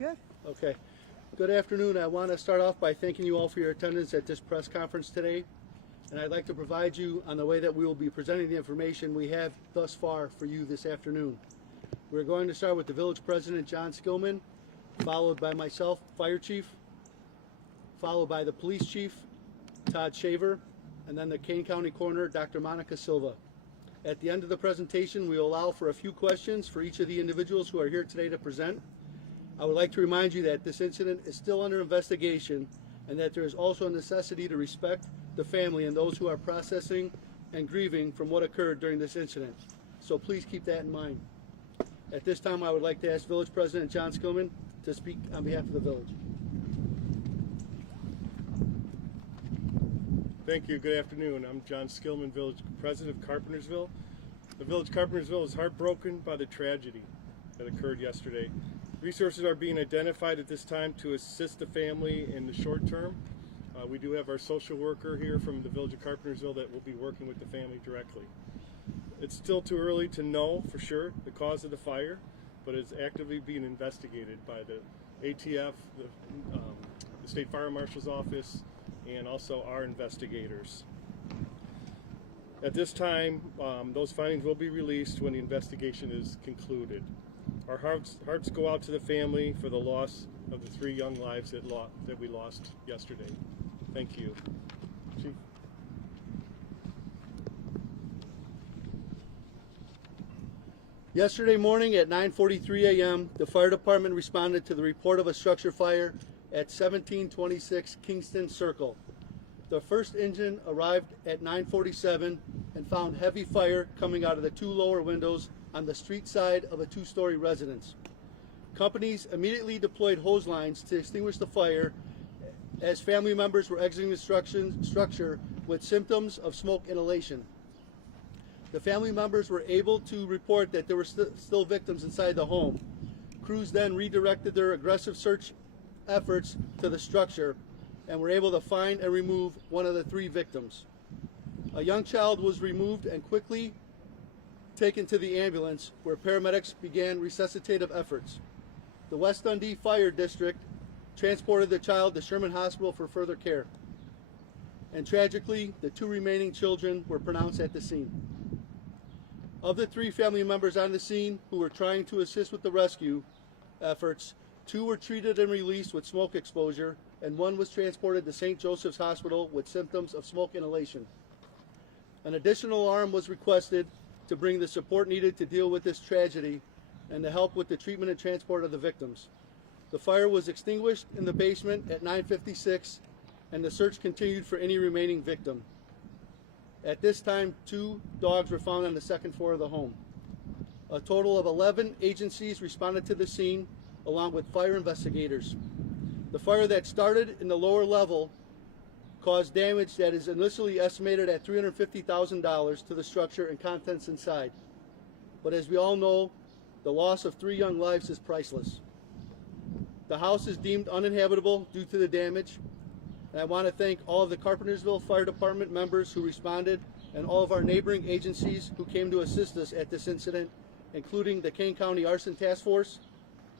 Good. Okay. Good afternoon. I want to start off by thanking you all for your attendance at this press conference today. And I'd like to provide you on the way that we will be presenting the information we have thus far for you this afternoon. We're going to start with the village president, John Skillman, followed by myself, fire chief, followed by the police chief, Todd Shaver, and then the Kane County coroner, Dr. Monica Silva. At the end of the presentation, we will allow for a few questions for each of the individuals who are here today to present. I would like to remind you that this incident is still under investigation and that there is also a necessity to respect the family and those who are processing and grieving from what occurred during this incident. So please keep that in mind. At this time, I would like to ask Village President John Skillman to speak on behalf of the village. Thank you. Good afternoon. I'm John Skillman, Village President of Carpentersville. The Village of Carpentersville is heartbroken by the tragedy that occurred yesterday. Resources are being identified at this time to assist the family in the short term. We do have our social worker here from the Village of Carpentersville that will be working with the family directly. It's still too early to know for sure the cause of the fire, but it's actively being investigated by the ATF, the State Fire Marshal's Office, and also our investigators. At this time, those findings will be released when the investigation is concluded. Our hearts go out to the family for the loss of the 3 young lives that we lost yesterday. Thank you. Chief. Yesterday morning at 9:43 a.m., the fire department responded to the report of a structure fire at 1726 Kingston Circle. The first engine arrived at 9:47 and found heavy fire coming out of the 2 lower windows on the street side of a 2-story residence. Companies immediately deployed hose lines to extinguish the fire as family members were exiting the structure with symptoms of smoke inhalation. The family members were able to report that there were still victims inside the home. Crews then redirected their aggressive search efforts to the structure and were able to find and remove one of the 3 victims. A young child was removed and quickly taken to the ambulance where paramedics began resuscitative efforts. The West Dundee Fire District transported the child to Sherman Hospital for further care. And tragically, the 2 remaining children were pronounced at the scene. Of the 3 family members on the scene who were trying to assist with the rescue efforts, 2 were treated and released with smoke exposure, and 1 was transported to St. Joseph's Hospital with symptoms of smoke inhalation. An additional arm was requested to bring the support needed to deal with this tragedy and to help with the treatment and transport of the victims. The fire was extinguished in the basement at 9:56, and the search continued for any remaining victim. At this time, 2 dogs were found on the 2nd floor of the home. A total of 11 agencies responded to the scene, along with fire investigators. The fire that started in the lower level caused damage that is initially estimated at $350,000 to the structure and contents inside. But as we all know, the loss of 3 young lives is priceless. The house is deemed uninhabitable due to the damage, and I want to thank all of the Carpentersville Fire Department members who responded and all of our neighboring agencies who came to assist us at this incident, including the Kane County Arson Task Force,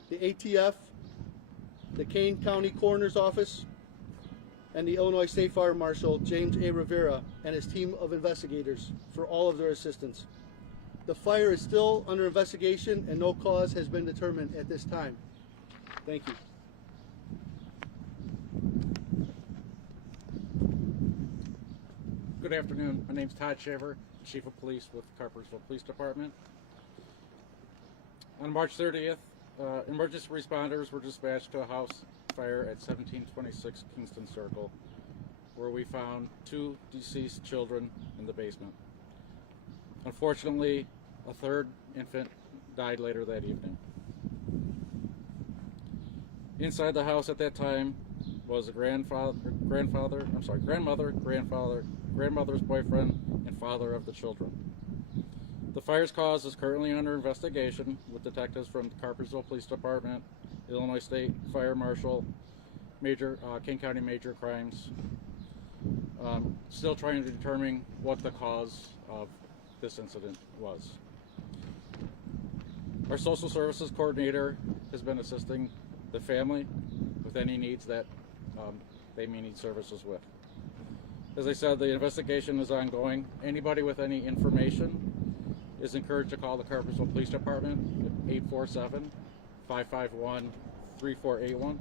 the ATF, the Kane County Coroner's Office, and the Illinois State Fire Marshal, James A. Rivera, and his team of investigators for all of their assistance. The fire is still under investigation and no cause has been determined at this time. Thank you. Good afternoon. My name is Todd Shaver, Chief of Police with the Carpentersville Police Department. On March 30th, emergency responders were dispatched to a house fire at 1726 Kingston Circle, where we found 2 deceased children in the basement. Unfortunately, a 3rd infant died later that evening. Inside the house at that time was a grandmother, grandmother's boyfriend, and father of the children. The fire's cause is currently under investigation with detectives from the Carpentersville Police Department, Illinois State Fire Marshal, Kane County Major Crimes. Still trying to determine what the cause of this incident was. Our social services coordinator has been assisting the family with any needs that they may need services with. As I said, the investigation is ongoing. Anybody with any information is encouraged to call the Carpentersville Police Department at 847-551-3481.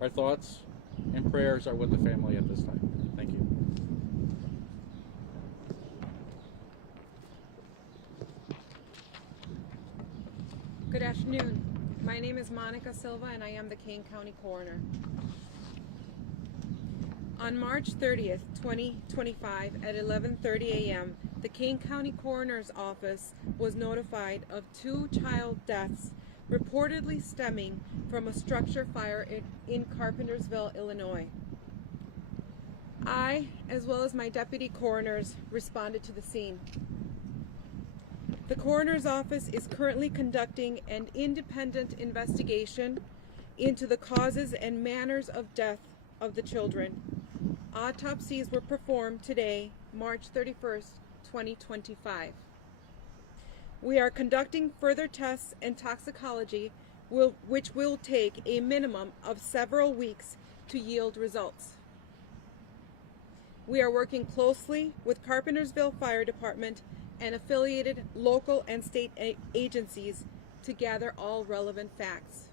Our thoughts and prayers are with the family at this time. Thank you. Good afternoon. My name is Monica Silva and I am the Kane County Coroner. On March 30th, 2025 at 11:30 a.m., the Kane County Coroner's Office was notified of 2 child deaths reportedly stemming from a structure fire in Carpentersville, Illinois. I, as well as my deputy coroners, responded to the scene. The Coroner's Office is currently conducting an independent investigation into the causes and manners of death of the children. Autopsies were performed today, March 31st, 2025. We are conducting further tests and toxicology, which will take a minimum of several weeks to yield results. We are working closely with Carpentersville Fire Department and affiliated local and state agencies to gather all relevant facts.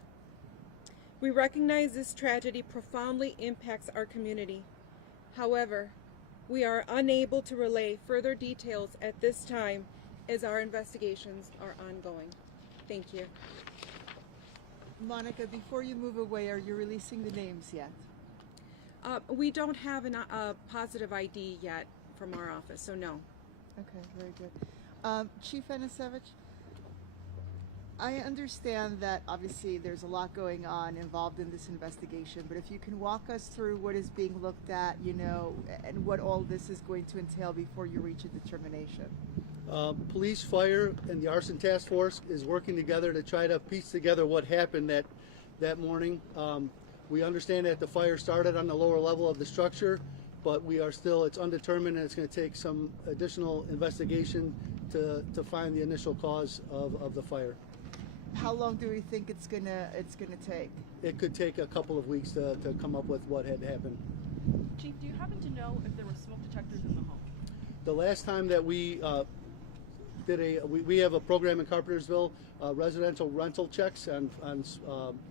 We recognize this tragedy profoundly impacts our community. However, we are unable to relay further details at this time as our investigations are ongoing. Thank you. Monica, before you move away, are you releasing the names yet? We don't have a positive ID yet from our office, so no. Okay, very good. Chief Anisevich, I understand that obviously there's a lot going on involved in this investigation, but if you can walk us through what is being looked at, and what all this is going to entail before you reach a determination. Police, fire, and the arson task force is working together to try to piece together what happened that morning. We understand that the fire started on the lower level of the structure, but it's undetermined, and it's going to take some additional investigation to find the initial cause of the fire. How long do we think it's gonna take? It could take a couple of weeks to come up with what had happened. Chief, do you happen to know if there were smoke detectors in the home? The last time that we we have a program in Carpentersville, residential rental checks on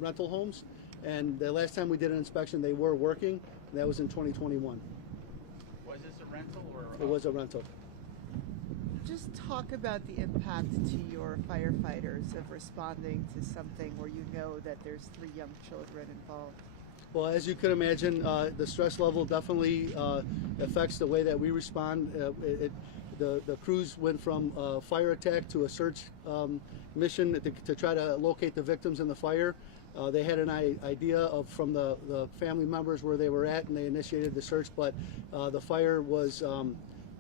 rental homes, and the last time we did an inspection, they were working. And that was in 2021. Was this a rental or? It was a rental. Just talk about the impact to your firefighters of responding to something where you know that there's 3 young children involved. Well, as you can imagine, the stress level definitely affects the way that we respond. The crews went from a fire attack to a search mission to try to locate the victims in the fire. They had an idea from the family members where they were at, and they initiated the search, but the fire was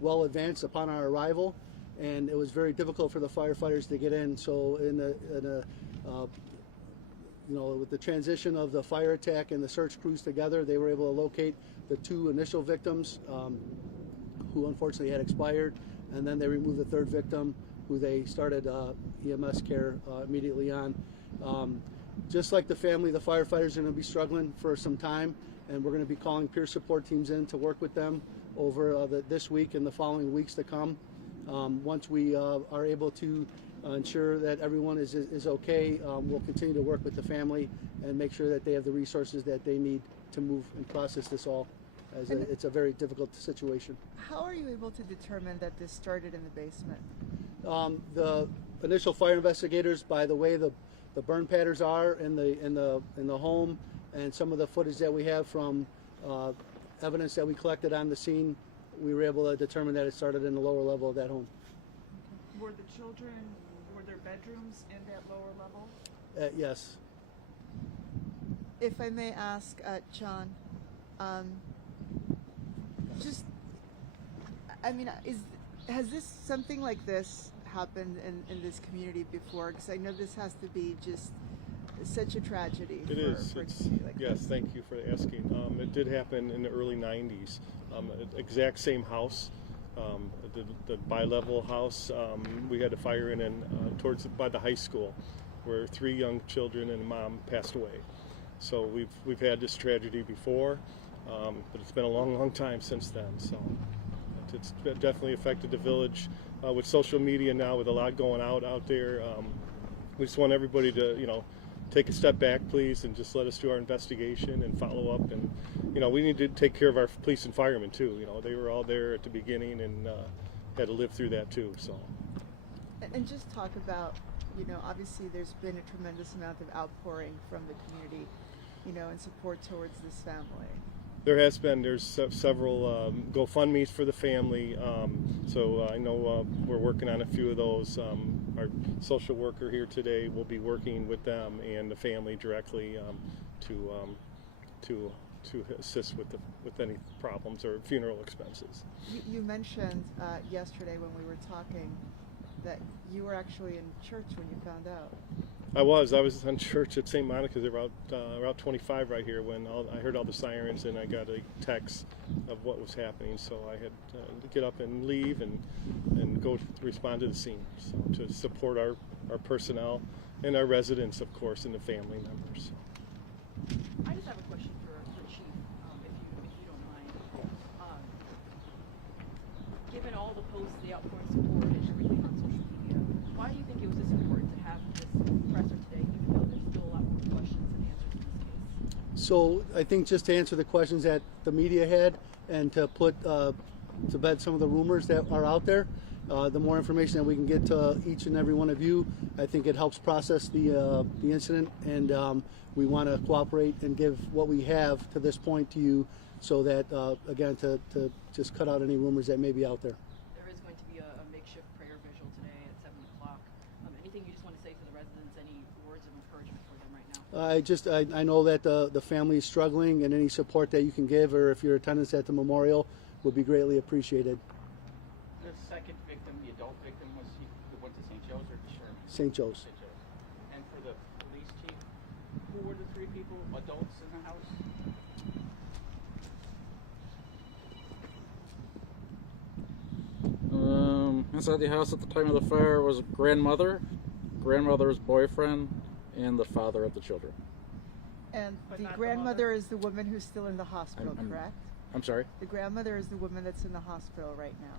well advanced upon our arrival, and it was very difficult for the firefighters to get in. So with the transition of the fire attack and the search crews together, they were able to locate the 2 initial victims who unfortunately had expired, and then they removed the 3rd victim, who they started EMS care immediately on. Just like the family, the firefighters are going to be struggling for some time, and we're going to be calling peer support teams in to work with them over this week and the following weeks to come. Once we are able to ensure that everyone is okay, we'll continue to work with the family and make sure that they have the resources that they need to move and process this all, as it's a very difficult situation. How are you able to determine that this started in the basement? The initial fire investigators, by the way the burn patterns are in the home, and some of the footage that we have from evidence that we collected on the scene, we were able to determine that it started in the lower level of that home. Were there bedrooms in that lower level? Yes. If I may ask, John, has something like this happened in this community before? Because I know this has to be just such a tragedy. It is. Yes, thank you for asking. It did happen in the early 90s. Exact same house, the bi-level house. We had a fire by the high school, where 3 young children and a mom passed away. So we've had this tragedy before, but it's been a long time since then. So it's definitely affected the village with social media now, with a lot going out there. We just want everybody to, take a step back, please, and just let us do our investigation and follow up. And, we need to take care of our police and firemen too. They were all there at the beginning and had to live through that too. So. And just talk about, obviously there's been a tremendous amount of outpouring from the community, in support towards this family. There has been. There's several GoFundMe's for the family. So I know we're working on a few of those. Our social worker here today will be working with them and the family directly to assist with any problems or funeral expenses. You mentioned yesterday when we were talking that you were actually in church when you found out. I was in church at St. Monica's around 25 right here when I heard all the sirens, and I got a text of what was happening. So I had to get up and leave and go respond to the scene, so to support our personnel and our residents, of course, and the family members. I just have a question for Chief, if you don't mind. Given all the posts, the outpouring support, and everything on social media, why do you think it was this important to have this presser today, even though there's still a lot more questions and answers in this case? So I think just to answer the questions that the media had and to put to bed some of the rumors that are out there, the more information that we can get to each and every one of you, I think it helps process the incident, and we want to cooperate and give what we have to this point to you, so that again to just cut out any rumors that may be out there. There is going to be a makeshift prayer vigil today at 7 o'clock. Anything you just want to say to the residents? Any words of encouragement for them right now? I know that the family is struggling, and any support that you can give, or if your attendance at the memorial, would be greatly appreciated. The second victim, the adult victim, was he who went to St. Joe's or to Sherman? St. Joe's. St. Joe's. And for the police chief, who were the three people, adults in the house? Inside the house at the time of the fire was grandmother, grandmother's boyfriend, and the father of the children. And But the not the grandmother mother? is the woman who's still in the hospital, correct? I'm sorry? The grandmother is the woman that's in the hospital right now.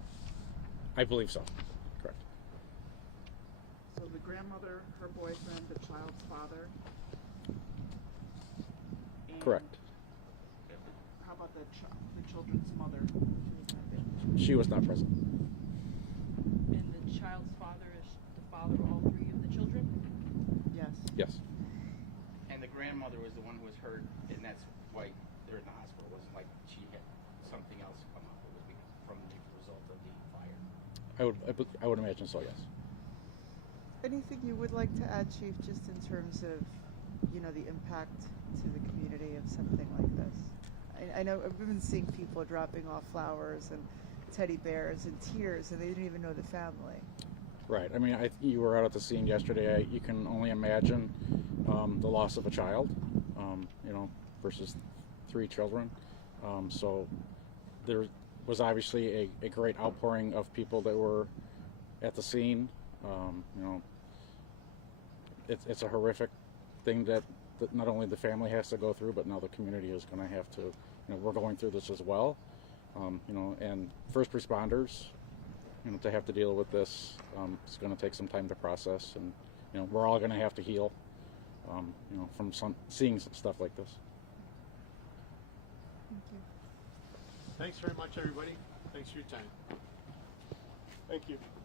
I believe so. Correct. So the grandmother, her boyfriend, the child's father. And Correct. How about the children's mother? She was not there. She was not present. And the child's father is the father of all three of the children? Yes. Yes. And the grandmother was the one who was hurt, and that's why they're in the hospital. It wasn't like she had something else come up. It was from the result of the fire. I would imagine so, yes. Anything you would like to add, Chief, just in terms of, the impact to the community of something like this? I know I've been seeing people dropping off flowers and teddy bears and tears, and they didn't even know the family. Right. I mean, you were out at the scene yesterday. You can only imagine the loss of a child, versus 3 children. So there was obviously a great outpouring of people that were at the scene. It's a horrific thing that not only the family has to go through, but now the community is going to have to. We're going through this as well. And first responders, to have to deal with this, it's going to take some time to process, and we're all going to have to heal, from seeing stuff like this. Thank you. Thanks very much, everybody. Thanks for your time. Thank you.